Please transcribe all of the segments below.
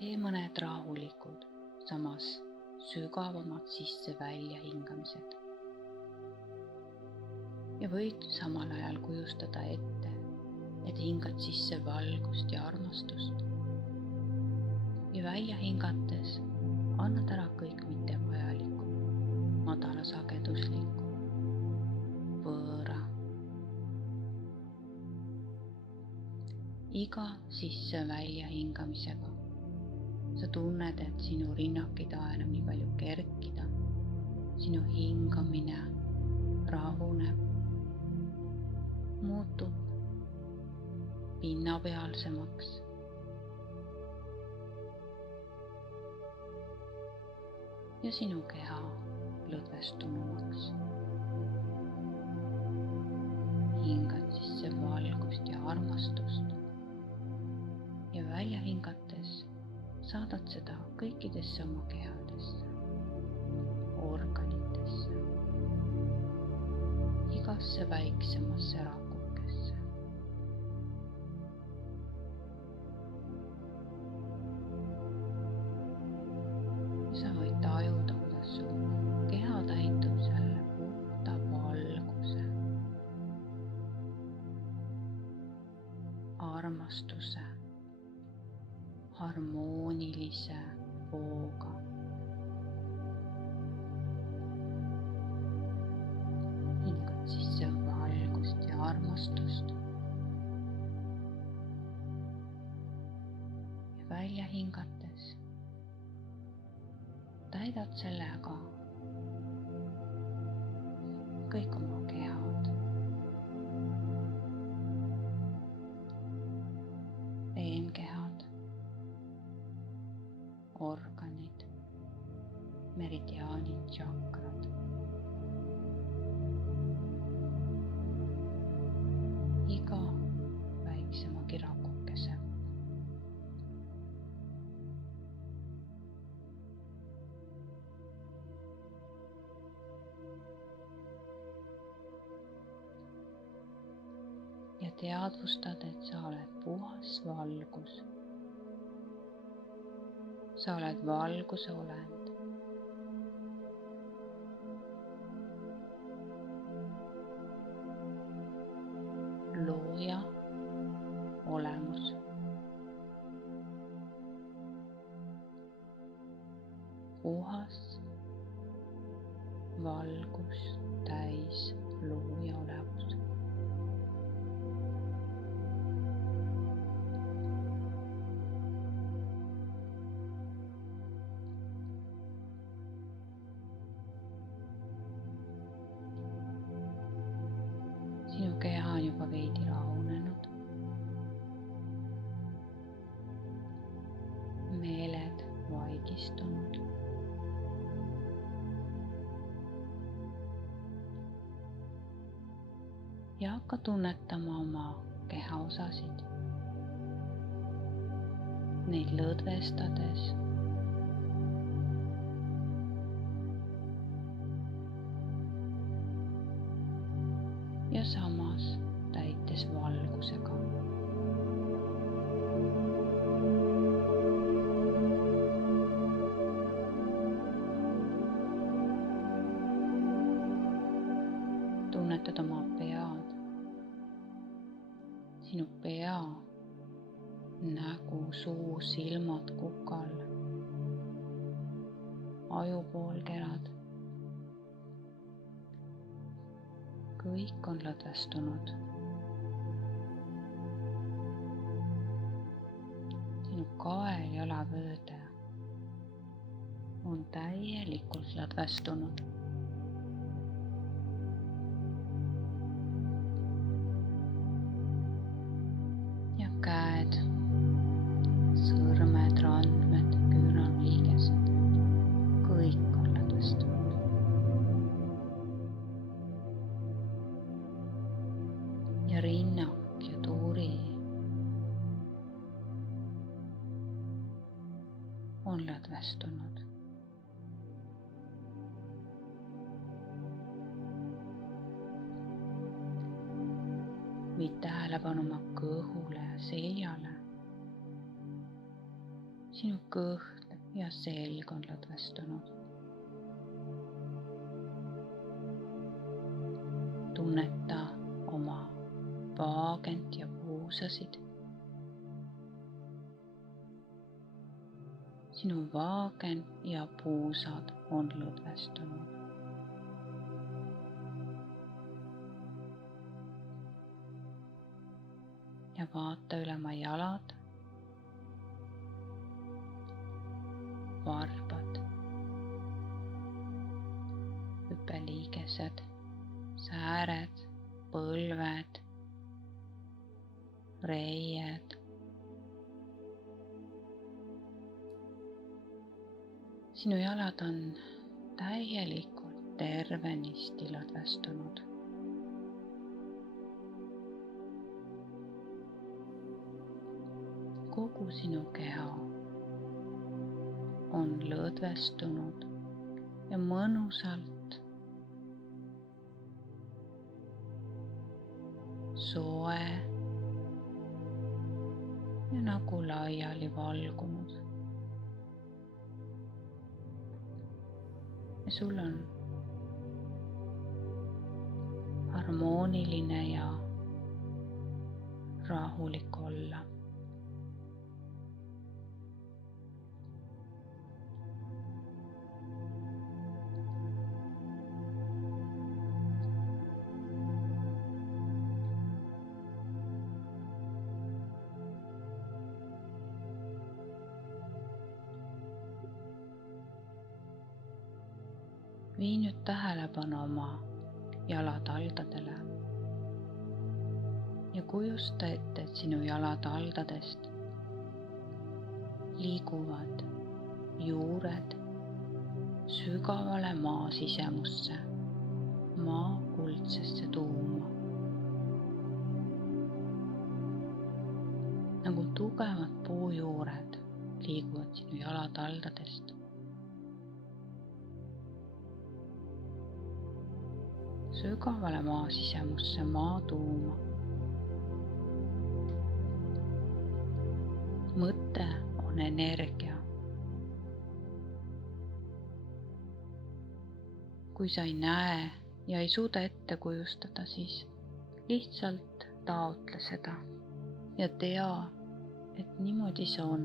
Tee mõned rahulikud, samas sügavamad sisse-välja hingamised. Ja võid samal ajal kujustada ette, et hingad sisse valgust ja armastust. Ja välja hingates annad ära kõik mittevajalikku, madalasageduslikku, võõra. Iga sisse-välja hingamisega sa tunned, et sinu rinnak ei taha enam nii palju kerkida, sinu hingamine rahuneb, muutub pinnapealsemaks. Ja sinu keha lõdvestunumaks. Hingad sisse valgust ja armastust ja välja hingates saadad seda kõikidesse oma kehadesse, organitesse, igasse väiksemasse rakukesse. Ja sa võid tajuda, kuidas su keha täitub selle puhta valguse, armastuse, harmoonilise vooga. Hingad sisse valgust ja armastust ja välja hingates täidad sellega kõik oma kehad, peenkehad, organid, meridiaanid, tšakrad. Iga väiksemagi rakukese. Ja teadvustad, et sa oled puhas valgus. Sa oled valguse olend. Looja olemus. Puhas valgus täis looja olemus. Sinu keha on juba veidi rahunenud. Meeled vaigistunud. Ja hakka tunnetama oma kehaosasid. Neid lõdvestades. Ja samas täites valgusega. Tunnetad oma pead, sinu pea, nägu, suu, silmad, kukal, ajupoolkerad. Kõik on lõdvestunud. Sinu kael ja jalavööde on täielikult lõdvestunud. Ja käed, sõrmed, randmed, küünarliigesed, kõik on lõdvestunud. Ja rinnak ja turi on lõdvestunud. Viid tähelepanu oma kõhule ja seljale. sinu kõht ja selg on lõdvestunud. Tunneta oma vaagent ja puusasid. Sinu vaagen ja puusad on lõdvestunud. Ja vaata üle oma jalad, varbad, hüppeliigesed, sääred, põlved, reied. Sinu jalad on täielikult tervenisti lõdvestunud. Kogu sinu keha on lõdvestunud ja mõnusalt soe ja nagu laiali valgunud. Ja sul on harmooniline ja rahulik olla. Vii nüüd tähelepanu oma jalataldadele ja kujusta ette, et sinu jalataldadest liiguvad juured sügavale maa sisemusse, maa kuldsesse tuuma. Nagu tugevad puujuured liiguvad sinu jalataldadest sügavale maa sisemusse, maa tuuma. Mõte on energia. Kui sa ei näe ja ei suuda ette kujustada, siis lihtsalt taotle seda ja tea, et niimoodi see on.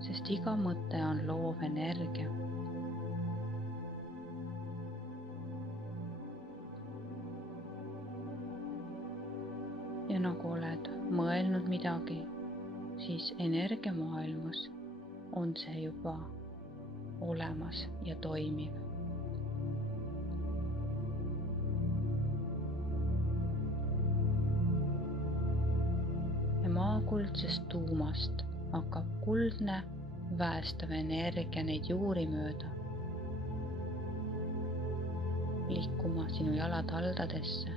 Sest iga mõte on loov energia. Ja nagu oled mõelnud midagi, siis energiamaailmas on see juba olemas ja toimiv. Ja maakuldsest tuumast hakkab kuldne väestav energia neid juuri mööda liikuma sinu jalataldadesse.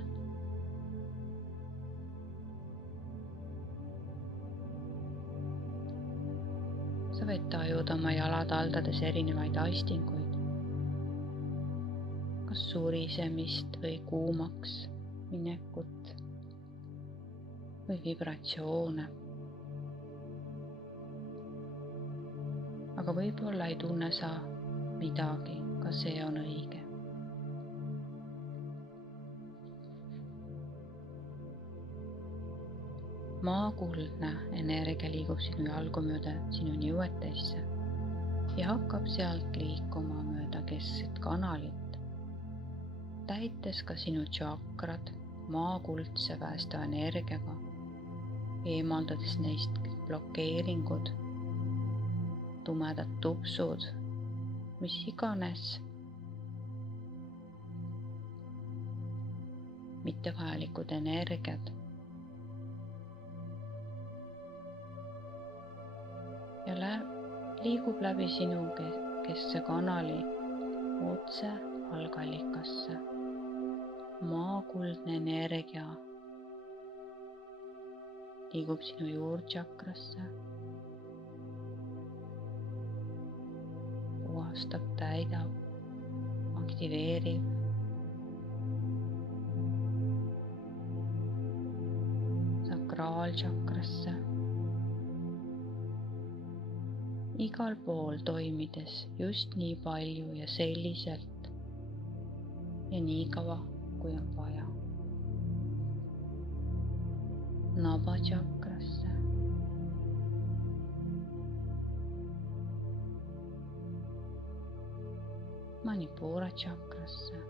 Sa võid tajuda oma jalataldades erinevaid aistinguid, kas surisemist või kuumaks minekut või vibratsioone. Aga võib-olla ei tunne sa midagi, ka see on õige. Maakuldne energia liigub sinu jalgu mööda sinu niueteisse ja hakkab sealt liikuma mööda keskset kanalit, täites ka sinu tšakrad maakuldse väestava energiaga, eemaldades neist blokeeringud, tumedad tupsud, mis iganes mittevajalikud energiad. Ja liigub läbi sinu keskse kanali otse algallikasse. Maakuldne energia liigub sinu juurtšakrasse, puhastab, täidab, aktiveerib sakraaltsakrasse. Igal pool toimides just nii palju ja selliselt ja nii kaua, kui on vaja. Nabatsakrasse. Manipura-tsakrasse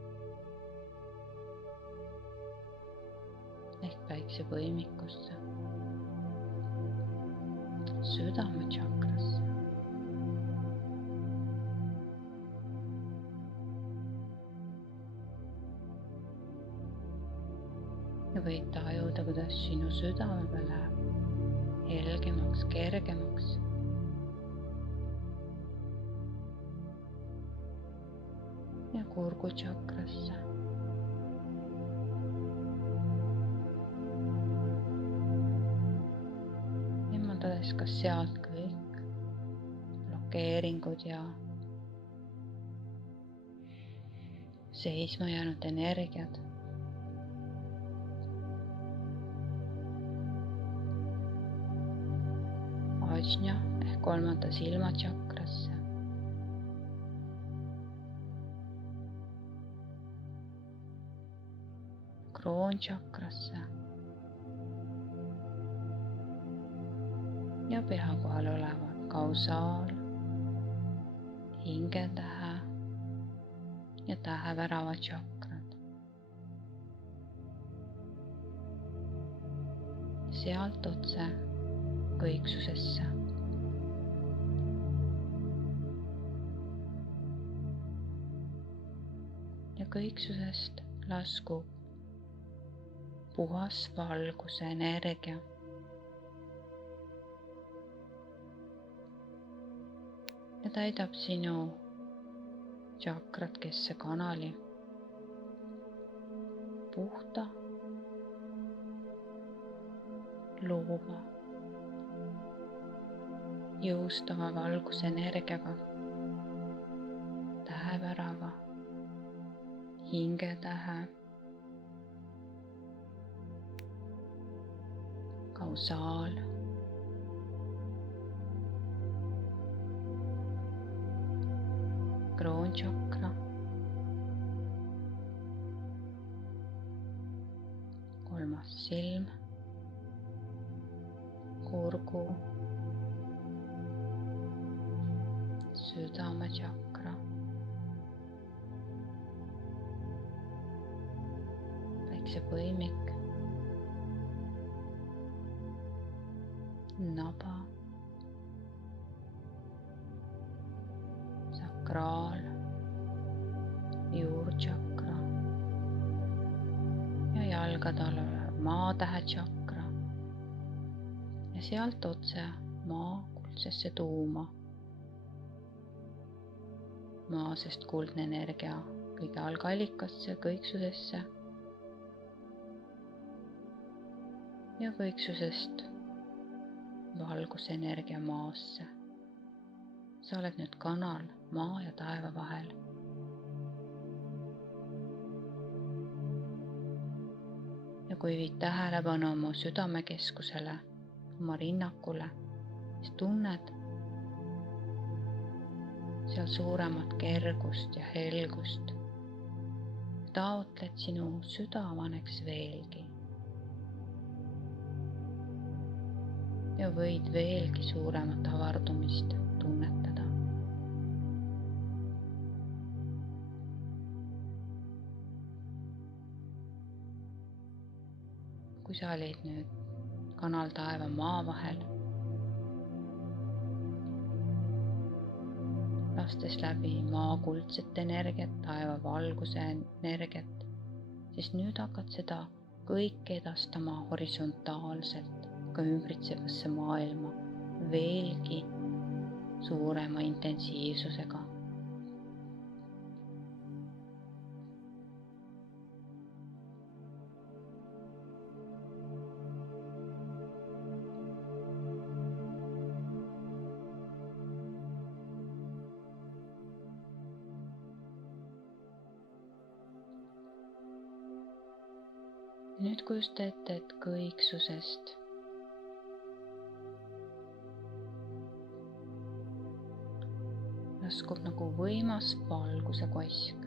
ehk päiksepõimikusse. Südametsakrasse. Ja võid tajuda, kuidas sinu südame peal läheb helgemaks, kergemaks. Ja kurgutsakrasse. Eemaldades ka sealt kõik blokeeringud ja seisma jäänud energiad. Ajna ehk kolmanda silmatsakrasse. Kroontsakrasse. Ja peha kohal olevad kausaal, hingetähe ja tähevärava tsakrad. Sealt otse kõiksusesse. Ja kõiksusest laskub puhas valguse energia. Ja täidab sinu tsakratkesse kanali puhta, loova, jõustava valgusenergiaga, tähevärava, hingetähe, kausaal, kroontsakra, kolmas silm, kurgu, südametšakra, päiksepõimik, naba, sakraal, juurtšakra ja jalgadel olev maatähetšakra ja sealt otse maa kuldsesse tuuma. Maa sest kuldne energia kõige algallikasse, kõiksusesse ja kõiksusest valgusenergia maasse. Sa oled nüüd kanal maa ja taeva vahel. Ja kui viid tähelepanu oma südamekeskusele, oma rinnakule, siis tunned seal suuremat kergust ja helgust. Taotled sinu süda avaneks veelgi. Ja võid veelgi suuremat avardumist tunnetada. Kui sa olid nüüd kanal taeva maa vahel, lastes läbi maa kuldset energiat, taeva valguse energiat, siis nüüd hakkad seda kõike edastama horisontaalselt ka ümbritsevasse maailma veelgi suurema intensiivsusega. Nüüd kujuta ette, et kõiksusest laskub nagu võimas valguse kosk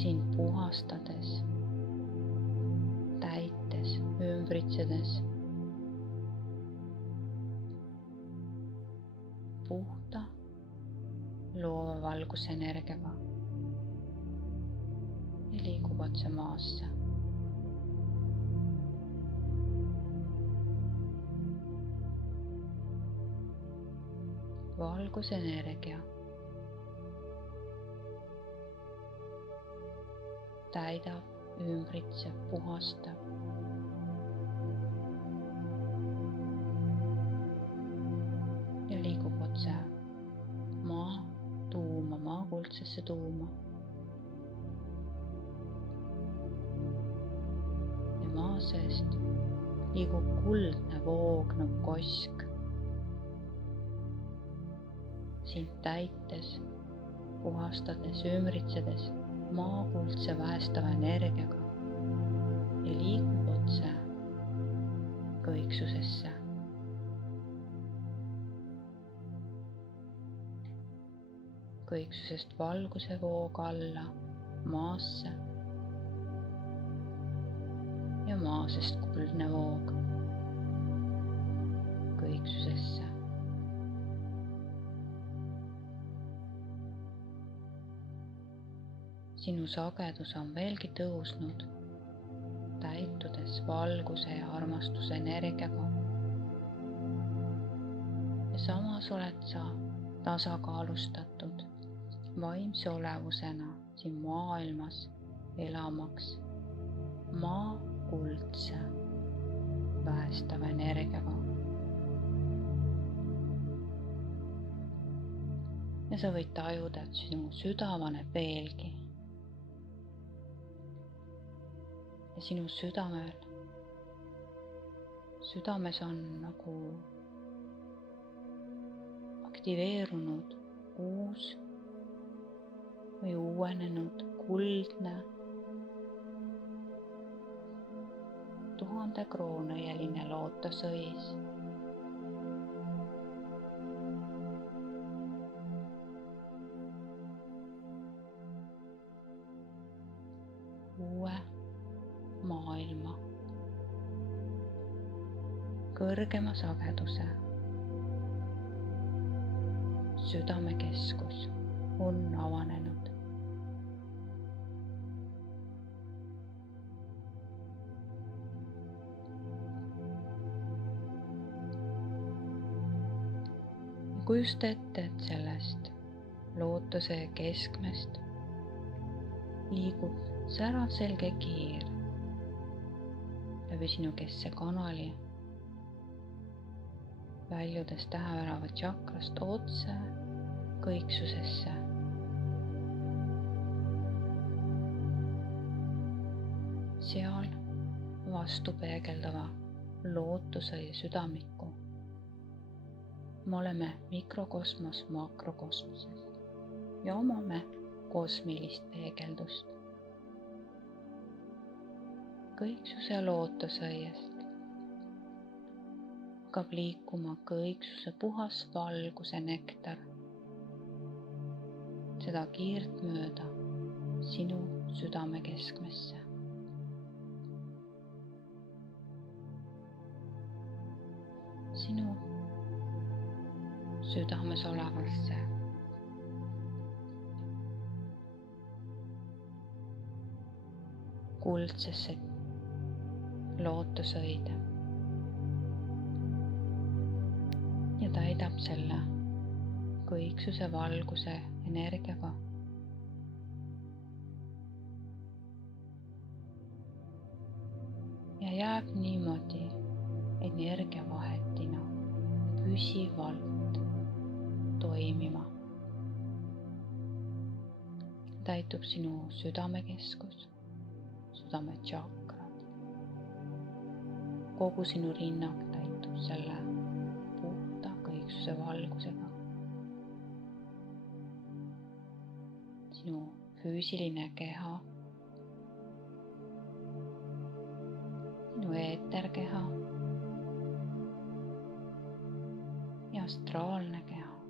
sind puhastades, täites, ümbritsedes puhta loova valgusenergiaga ja liigub otse maasse. Valgusenergia täidab, ümbritseb, puhastab ja liigub otse maa tuuma, maa kuldsesse tuuma. Ja maa seest liigub kuldne voognev kosk sind täites, puhastades, ümbritsedes maa kuldse väestava energiaga ja liigub otse kõiksusesse. Kõiksusest valguse voog alla maasse ja maasest kuldne voog kõiksusesse. Sinu sagedus on veelgi tõusnud, täitudes valguse ja armastuse energiaga. Ja samas oled sa tasakaalustatud vaimse olevusena siin maailmas elamaks maa kuldse päästava energiaga. Ja sa võid tajuda, et sinu süda vaneb veelgi. Ja sinu südames on nagu aktiveerunud uus või uuenenud kuldne 1000 kroonõieline lootosõis. Uue maailma kõrgema sageduse südamekeskus on avanenud. Ja kujuta ette, et sellest lootuse keskmest liigub särav selge kiir läbi sinu keskse kanali, väljudes tähevärava tšakrast otse kõiksusesse. Seal vastu peegeldava lootusõie südamiku me oleme mikrokosmos makrokosmoses ja omame kosmilist peegeldust. Kõiksuse lootusõiest hakkab liikuma kõiksuse puhas valguse nektar, seda kiirt mööda sinu südame keskmesse. Sinu südames olevasse kuldsesse lootusõide ja täidab selle kõiksuse valguse energiaga. Ja jääb niimoodi energiavahetina püsivalt toimima. Täitub sinu südamekeskus, südametšakrad, kogu sinu rinnak täitub selle puhta kõiksuse valgusega. Sinu füüsiline keha, sinu eeterkeha ja astraalne keha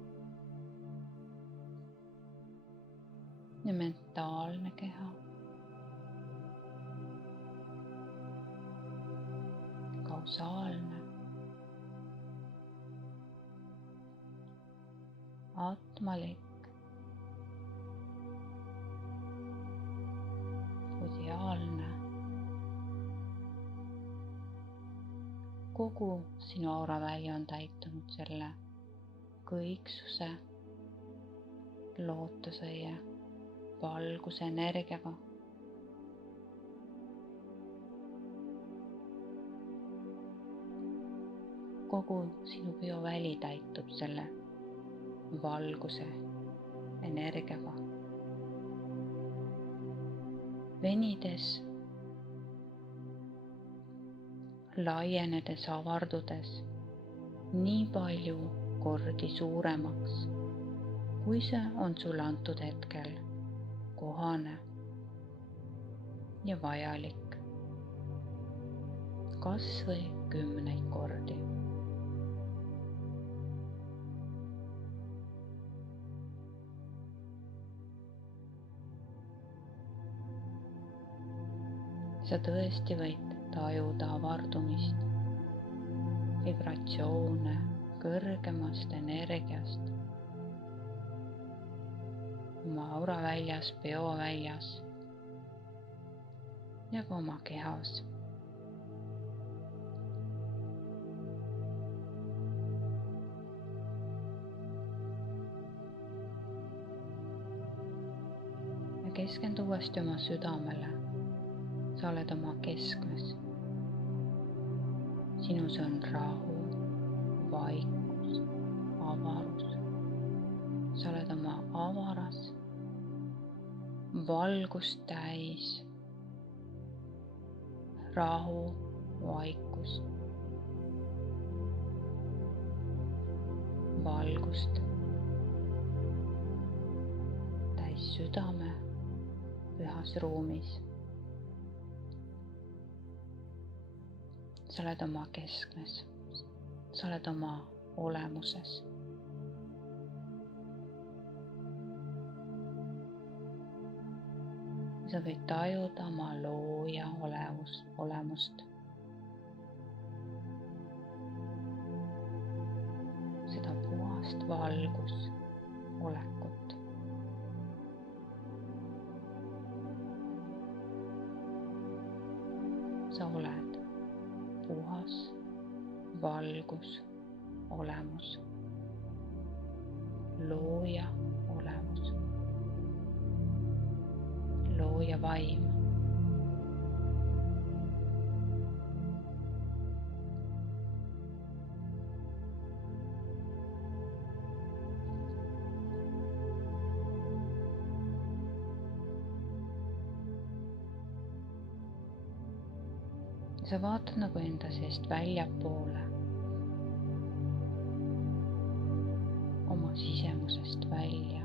ja mentaalne keha, kausaalne, atmalik, ideaalne. Kogu sinu auraväli on täitunud selle kõiksuse, lootusõie, valguse energiaga. Kogu sinu bioväli täitub selle valguse energiaga. Venides, laienedes, avardudes nii palju kordi suuremaks, kui see on sulle antud hetkel kohane ja vajalik, kas või 10 kordi. Sa tõesti võid tajuda avardumist, vibratsioone kõrgemast energiast oma auraväljas, bioväljas ja ka oma kehas. Ja keskendu uuesti oma südamele. Sa oled oma keskmes. Sinus on rahu, vaikus, avarus. Sa oled oma avaras, valgust täis, rahu, vaikust, valgust täis südame pühas ruumis. Sa oled oma keskmes, sa oled oma olemuses. Sa võid tajuda oma looja olemust. Seda puhast valgusolekut. Sa oled puhas valgus olemus, looja olemus, looja vaim. Sa vaatad nagu enda seest väljapoole, oma sisemusest välja.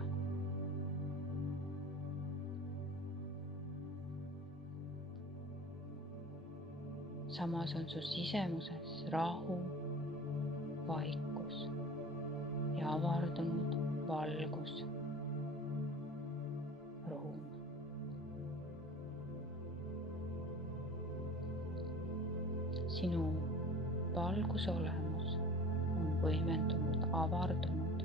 Samas on su sisemuses rahu, vaikus ja avardunud valgus, ruum. Sinu valgusolemus on võimendunud, avardunud.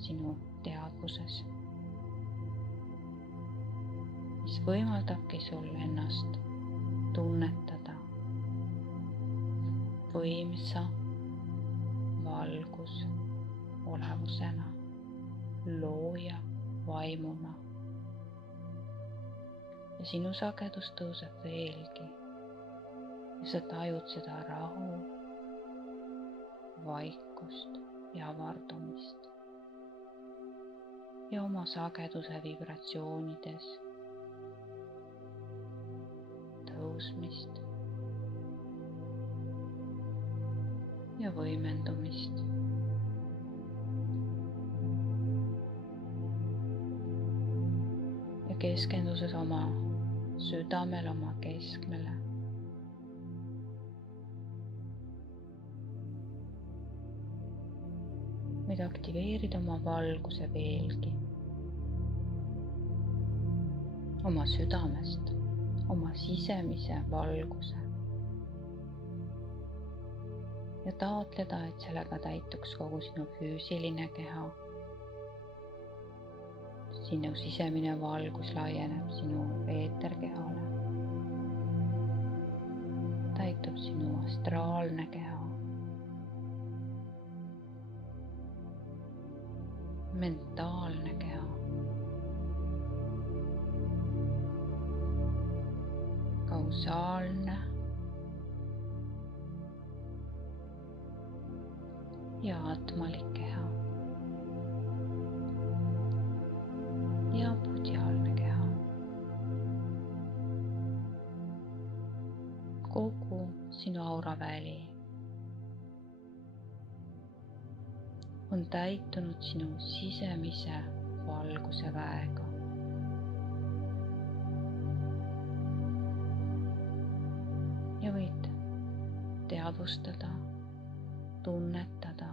Sinu teadvuses, mis võimaldabki sul ennast tunnetada võimsa valgusolevusena, looja vaimuna. Ja sinu sagedus tõuseb veelgi ja sa tajud seda rahu, vaikust ja avardumist ja oma sageduse vibratsioonides tõusmist ja võimendumist. Ja keskenduses oma südamele, oma keskmele. võid aktiveerida oma valguse veelgi, oma südamest, oma sisemise valguse ja taotleda, et sellega täituks kogu sinu füüsiline keha. Sinu sisemine valgus laieneb sinu eeterkehale, täitub sinu astraalne keha, mentaalne keha, kausaalne ja atmalik keha ja budiaalne keha. Kogu sinu auraväli on täitunud sinu sisemise valguse väega. Ja võid teadvustada, tunnetada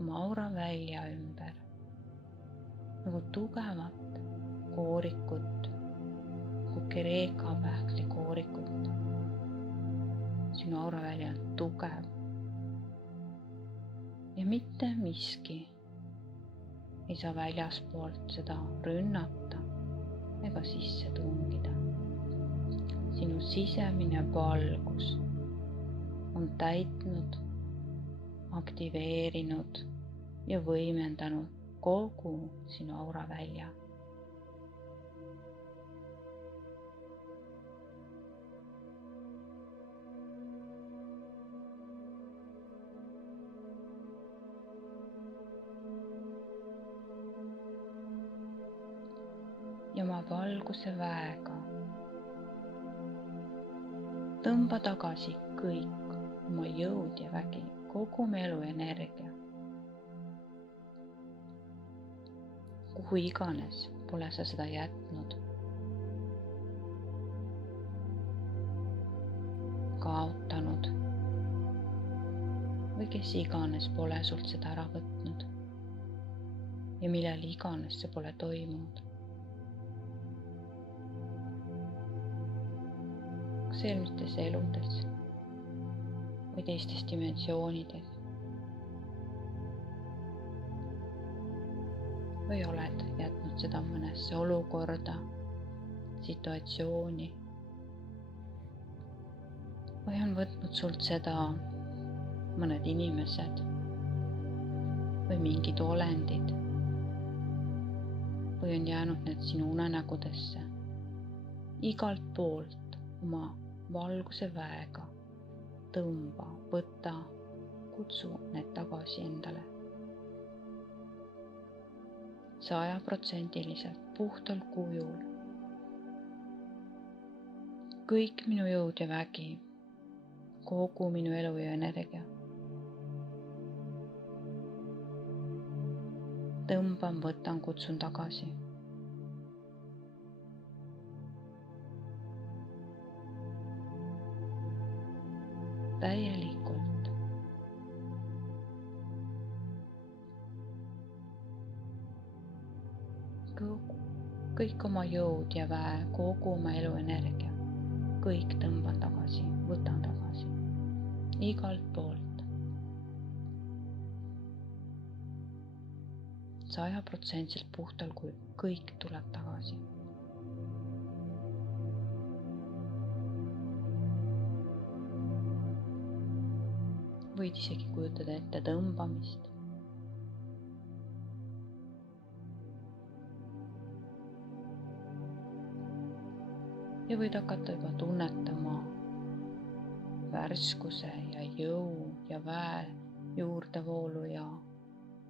oma auravälja ümber nagu tugevat koorikut, nagu kreekapähkli koorikut. Sinu auraväli on tugev ja mitte miski ei saa väljaspoolt seda rünnata ega sisse tungida. Sinu sisemine valgus on täitnud, aktiveerinud ja võimendanud kogu sinu auravälja. Ja oma valguse väega tõmba tagasi kõik oma jõud ja vägi, kogu oma elu ja energia. Kuhu iganes pole sa seda jätnud, kaotanud või kes iganes pole sult seda ära võtnud ja millal iganes see pole toimunud. Kas eelmistes eludes või teistes dimensioonides või oled jätnud seda mõnesse olukorda, situatsiooni või on võtnud sult seda mõned inimesed või mingid olendid või on jäänud need sinu unenägudesse. Igalt poolt oma valguse väega tõmba, võta, kutsu need tagasi endale. 100% puhtal kujul. Kõik minu jõud ja vägi, kogu minu elu ja energia. Tõmban, võtan, kutsun tagasi. Täielikult. Kõik oma jõud ja väe, kogu oma elu energia, kõik tõmban tagasi, võtan tagasi, igalt poolt. 100% puhtal kujul, kõik tuleb tagasi. Võid isegi kujutada ette tõmbamist. Ja võid hakata juba tunnetama värskuse ja jõu ja väe juurdevoolu ja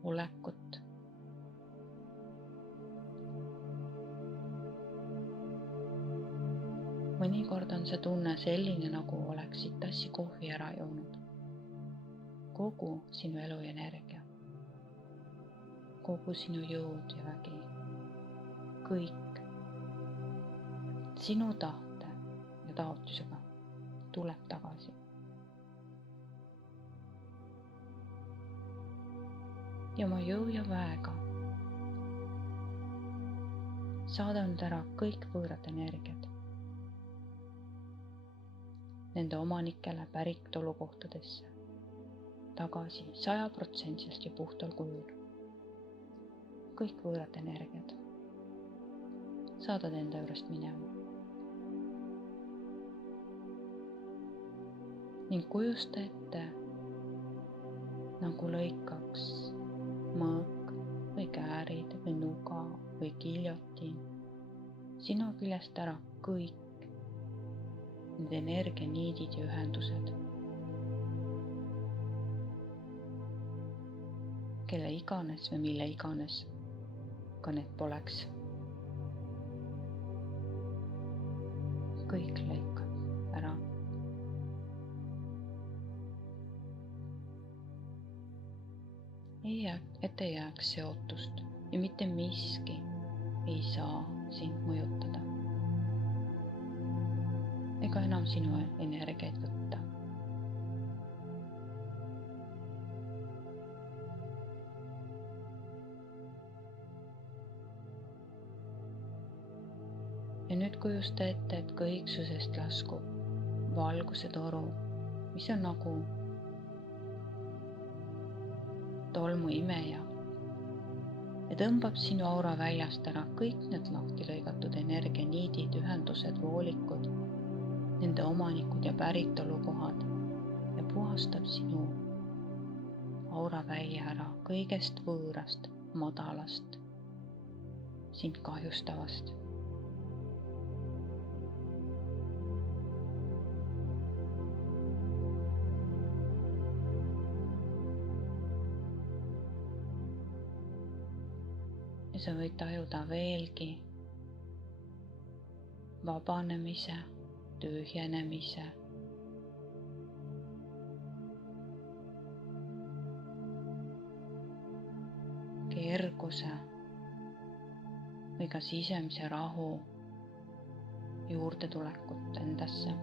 olekut. Mõnikord on see tunne selline, nagu oleksid tassi kohvi ära joonud. Kogu sinu elu ja energia, kogu sinu jõud ja vägi, kõik sinu tahte ja taotlusega tuleb tagasi. ja oma jõu ja väega saada nüüd ära kõik võõrad energiad nende omanikele päritolukohtadesse tagasi 100% ja puhtal kujul. Kõik võõrad energiad saadad enda juurest minema. Ning kujusta ette, nagu lõikaks mõõk või käärid või nuga või giljotiin sinu küljest ära kõik need energianiidid ja ühendused, kelle iganes või mille iganes ka need poleks. Kõik lõikad ära. Et ei jääks seotust ja mitte miski ei saa sind mõjutada ega enam sinu energiaid võtta. Ja nüüd kujusta ette, et kõiksusest laskub valguse toru, mis on nagu tolmuimeja ja tõmbab sinu aura väljast ära kõik need lahti lõigatud energianiidid, ühendused, voolikud, nende omanikud ja päritolukohad ja puhastab sinu aura välja ära kõigest võõrast, madalast, sind kahjustavast. Ja sa võid tajuda veelgi vabanemise, tühjenemise, kerguse või ka sisemise rahu juurdetulekut endasse.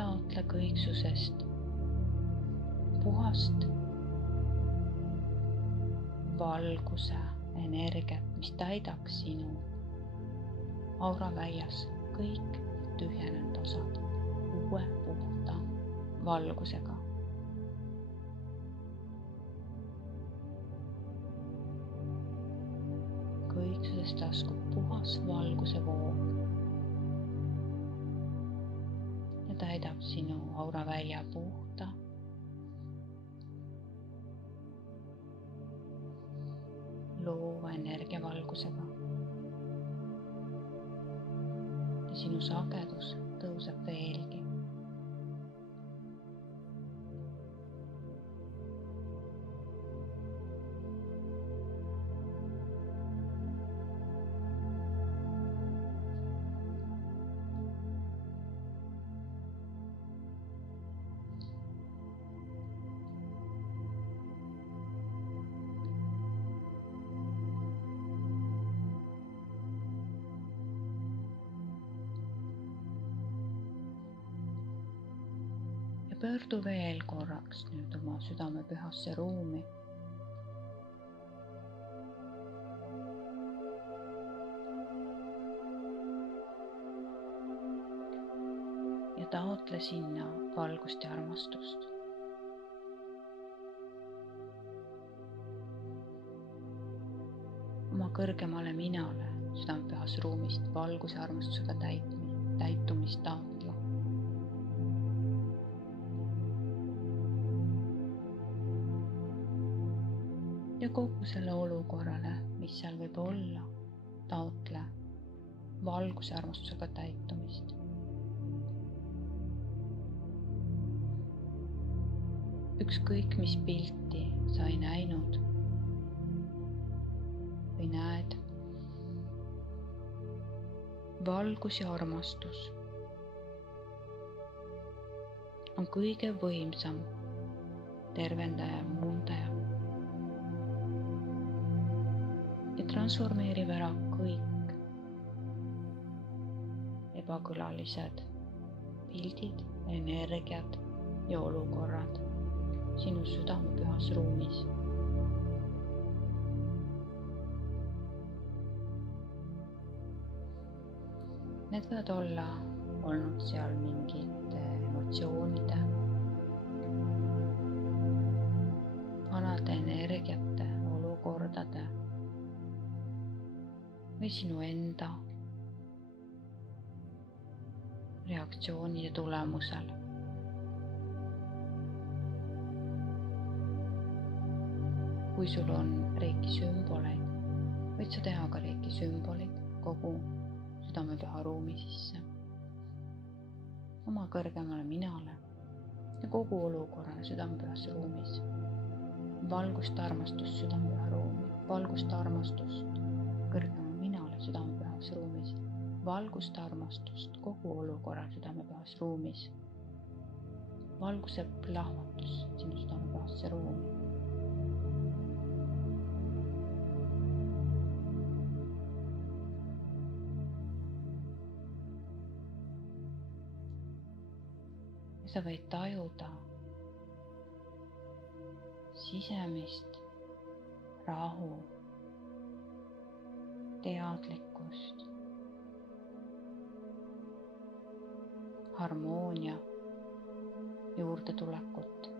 Taotle kõiksusest puhast valguse energiat, mis täidaks sinu auraväljas kõik tühjenenud osad uue puhta valgusega. Kõiksusest laskub puhas valguse voog. Täidab sinu auravälja puhta, loova energiavalgusega. Ja sinu sagedus tõuseb veelgi. Pöördu veel korraks nüüd oma südame pühasse ruumi. Ja taotle sinna valgust ja armastust. Oma kõrgemale minale südamepühas ruumist valguse ja armastusega täitumist taotla. Ja kogu selle olukorrale, mis seal võib olla, taotle valguse armastusega täitumist. Ükskõik, mis pilti sa ei näinud või näed, valgus ja armastus on kõige võimsam tervendaja ja muundaja ja transformeerib ära kõik ebakõlalised pildid, energiat ja olukorrad sinu südamepühas ruumis. Need võivad olla olnud seal mingite emotsioonide, vanade energiate, olukordade või sinu enda reaktsioonide tulemusel. Kui sul on reiki sümboleid, võid sa teha ka reiki sümbolid kogu südamepüha ruumi sisse, oma kõrgemale minale ja kogu olukorrale südamepühas ruumis. Valgust, armastust südamepüha ruumi, valgust, armastust kõrgemale minale südamepühas ruumis, valgust, armastust kogu olukorra südamepühas ruumis, valguse plahvatus sinu südamepühasse ruumi. Sa võid tajuda sisemist rahu, teadlikkust, harmoonia juurdetulekut.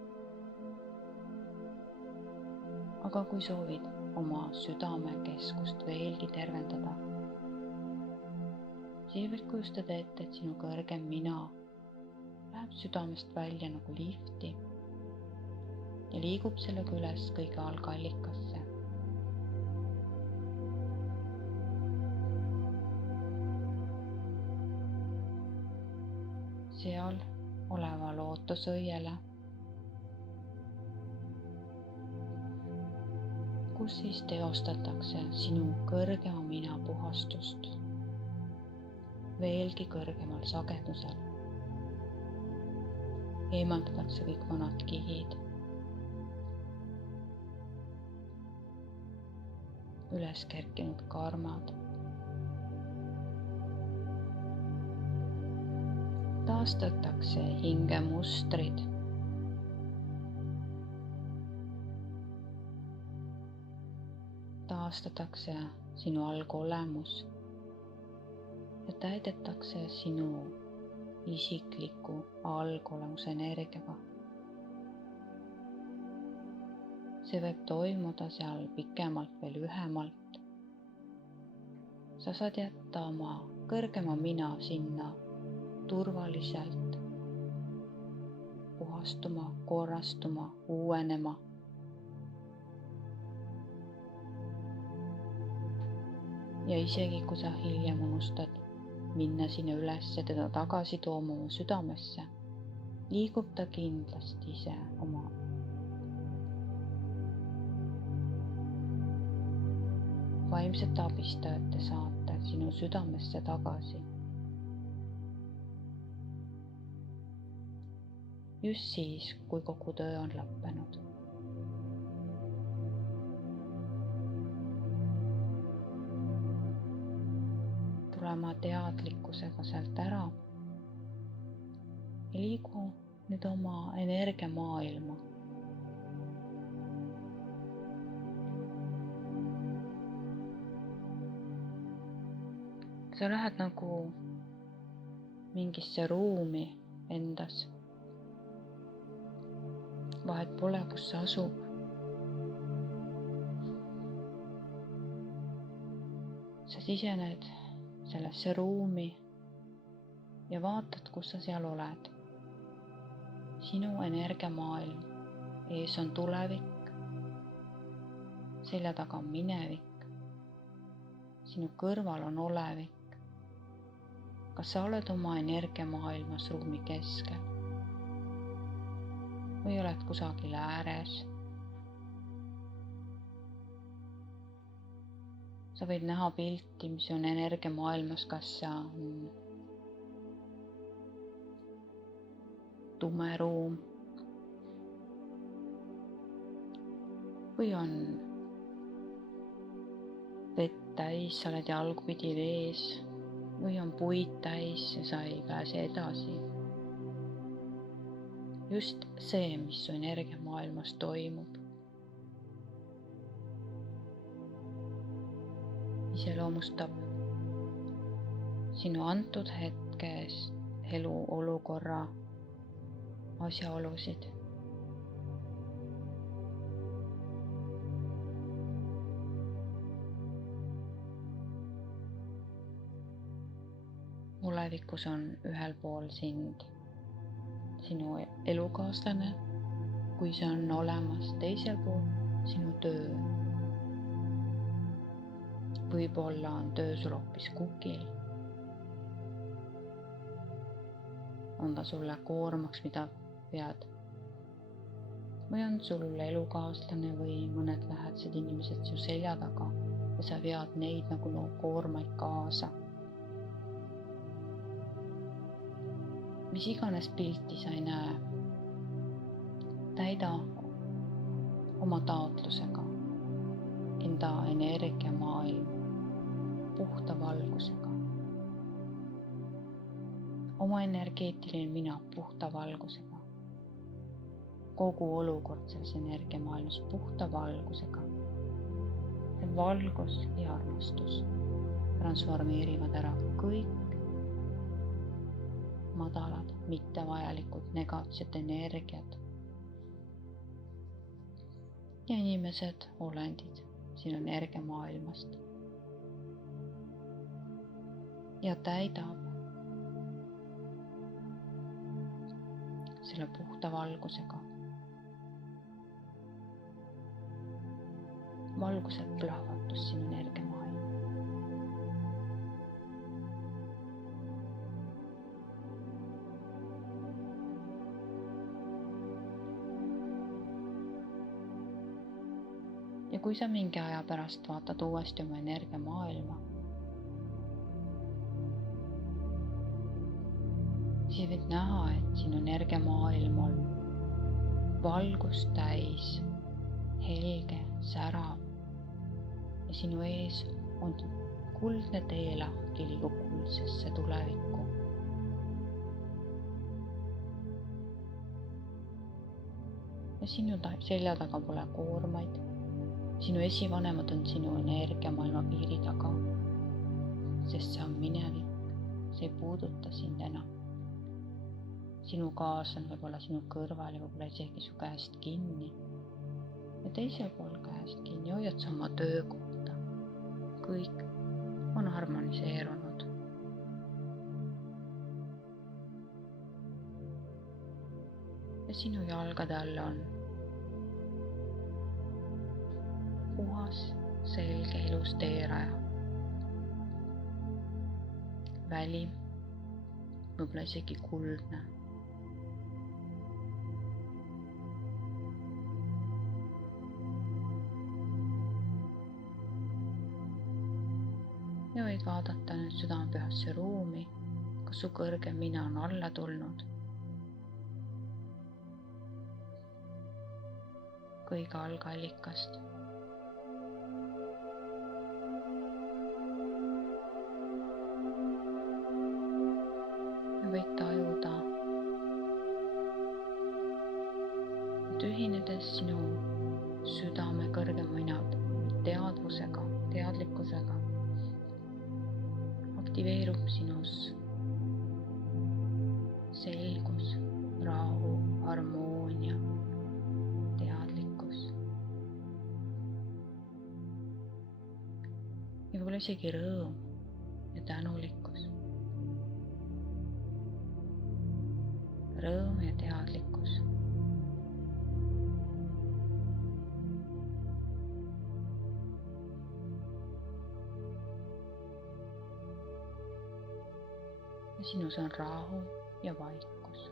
Aga kui soovid oma südamekeskust veelgi tervendada, siis võid kujustada ette, et sinu kõrgem mina läheb südamest välja nagu lifti ja liigub sellega üles kõige algallikasse. Seal oleva lootusõiele, kus siis teostatakse sinu kõrgema mina puhastust veelgi kõrgemal sagedusel. Eemaldatakse kõik vanad kihid, üles kerkinud karmad, taastatakse hingemustrid, taastatakse sinu algolemus ja täidetakse sinu isikliku algolemuse energiaga. See võib toimuda seal pikemalt või lühemalt. Sa saad jätta oma kõrgema mina sinna turvaliselt puhastuma, korrastuma, uuenema. Ja isegi kui sa hiljem unustad minna sinna üles ja teda tagasi tooma oma südamesse, liigub ta kindlasti ise oma vaimsete abistajate saatel sinu südamesse tagasi. Just siis, kui kogu töö on lõppenud. Tulema teadlikkusega sealt ära ja liigu nüüd oma energiamaailma. Sa lähed nagu mingisse ruumi endas. Vahet pole, kus see asub. Sa sisened sellesse ruumi ja vaatad, kus sa seal oled. Sinu energiamaailm, ees on tulevik, selja taga on minevik, sinu kõrval on olevik. Kas sa oled oma energiamaailmas ruumi keskel või oled kusagil ääres? Sa võid näha pilti, mis on energiamaailmas, kas see on tume ruum või on vett täis, sa oled jalgpidi vees või on puid täis ja sa ei pääse edasi. Just see, mis su energiamaailmas toimub, iseloomustab sinu antud hetkes eluolukorra asjaolusid. Olevikus on ühel pool sind sinu elukaaslane, kui see on olemas, teisel pool sinu töö. Võib-olla on töö sul hoopis kukil. On ta sulle koormaks, mida pead? Või on sul elukaaslane või mõned lähedased inimesed su selja taga ja sa vead neid nagu koormaid kaasa? Mis iganes pilti sa ei näe, täida oma taotlusega enda energiamaailm puhta valgusega. Oma energeetiline mina puhta valgusega. Kogu olukord selles energiamaailmas puhta valgusega. See valgus ja armastus transformeerivad ära kõik madalad, mittevajalikud, negatiivsed energiad ja inimesed, olendid sinu energiamaailmast ja täidab selle puhta valgusega. Valguse plahvatus sinu energiamaailma. Ja kui sa mingi aja pärast vaatad uuesti oma energiamaailma, siis võid näha, et sinu energiamaailm on valgust täis, helge, särav ja sinu ees on kuldne teelahk liigub kuldsesse tulevikku. Ja sinu selja taga pole koormaid. Sinu esivanemad on sinu energiamaailma piiri taga, sest see on minevik, see ei puuduta sind enam. Sinu kaaslane võib olla sinu kõrval ja võib-olla isegi su käest kinni. Ja teisel pool käest kinni hoiad sa oma töökohta. Kõik on harmoniseerunud. Ja sinu jalgade all on puhas, selge, ilus teeraja. Välim, võib-olla isegi kuldne. Ja võid vaadata nüüd südamepühasse ruumi, kas su kõrgem mina on alla tulnud. Kõige algallikast. Võid tajuda, et ühinedes sinu südame kõrgema mina teadvusega, teadlikkusega, aktiveerub sinus selgus, rahu, harmoonia, teadlikkus ja võib-olla isegi rõõm ja tänulikkus. Rõõm ja teadlikkus. Ja sinus on rahu ja vaikus.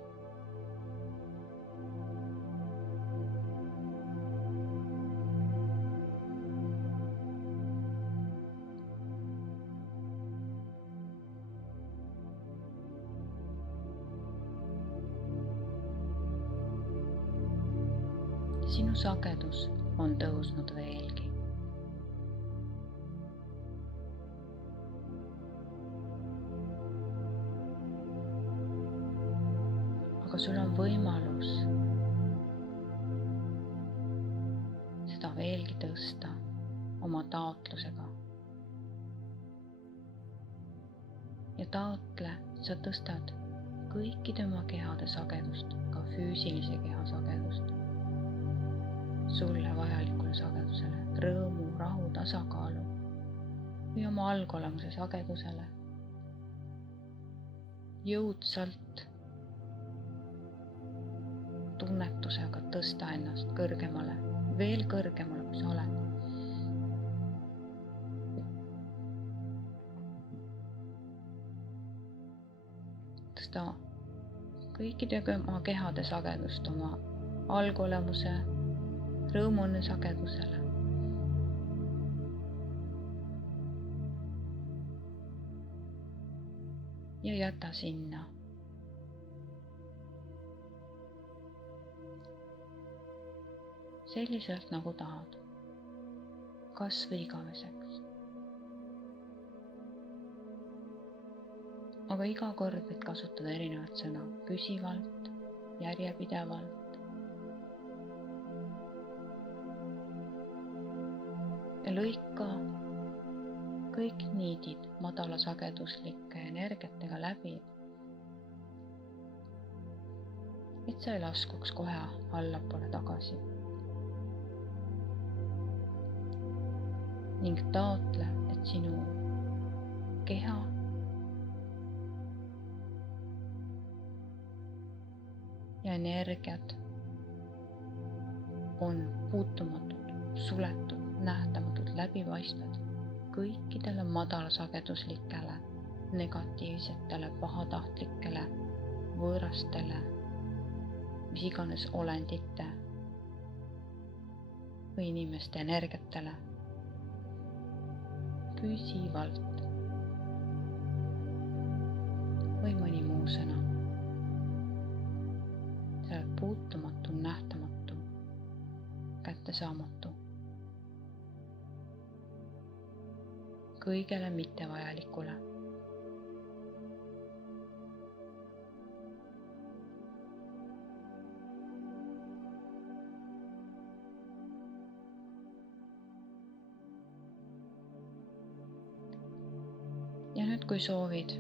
sinu sagedus on tõusnud veelgi. Aga sul on võimalus seda veelgi tõsta oma taotlusega. Ja taotle, sa tõstad kõikide oma kehade sagedust, ka füüsilise keha sagedust, sulle vajalikule sagedusele, rõõmu, rahu, tasakaalu või oma algolemuse sagedusele. Jõudsalt tunnetusega tõsta ennast kõrgemale, veel kõrgemale, kui sa oled. Tõsta kõikide oma kehade sagedust oma algolemuse, rõõmuõnne sagedusele. Ja jäta sinna. Selliselt nagu tahad, kas või igaveseks. Aga iga kord võid kasutada erinevat sõna püsivalt, järjepidevalt. Ja lõika kõik niidid madalasageduslike energiatega läbi, et sa ei laskuks kohe allapoole tagasi. Ning taotle, et sinu keha ja energiad on puutumatud, suletud, nähtamatud, läbipaistvad kõikidele madalasageduslikele, negatiivsetele, pahatahtlikele, võõrastele, mis iganes olendite või inimeste energiatele. Püsivalt või mõni muu sõna. Sa oled puutumatu, nähtamatu, kättesaamatu. Kõigele mittevajalikule. Ja nüüd, kui soovid,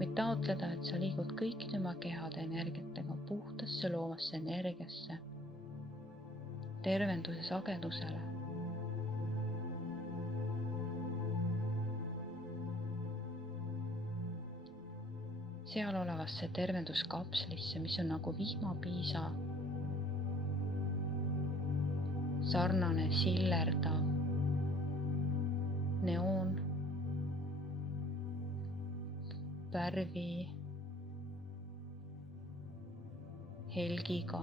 võid taotleda, et sa liigud kõikide oma kehade energiatega puhtasse loovasse energiasse, tervenduse sagedusele. Seal olevasse tervenduskapslisse, mis on nagu vihmapiisa, sarnane sillerdav neoon, värvi, helgiga.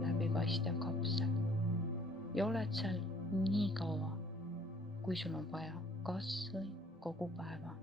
Läbipaistev kapsel. Ja oled seal nii kaua, kui sul on vaja, kas või kogu päeva.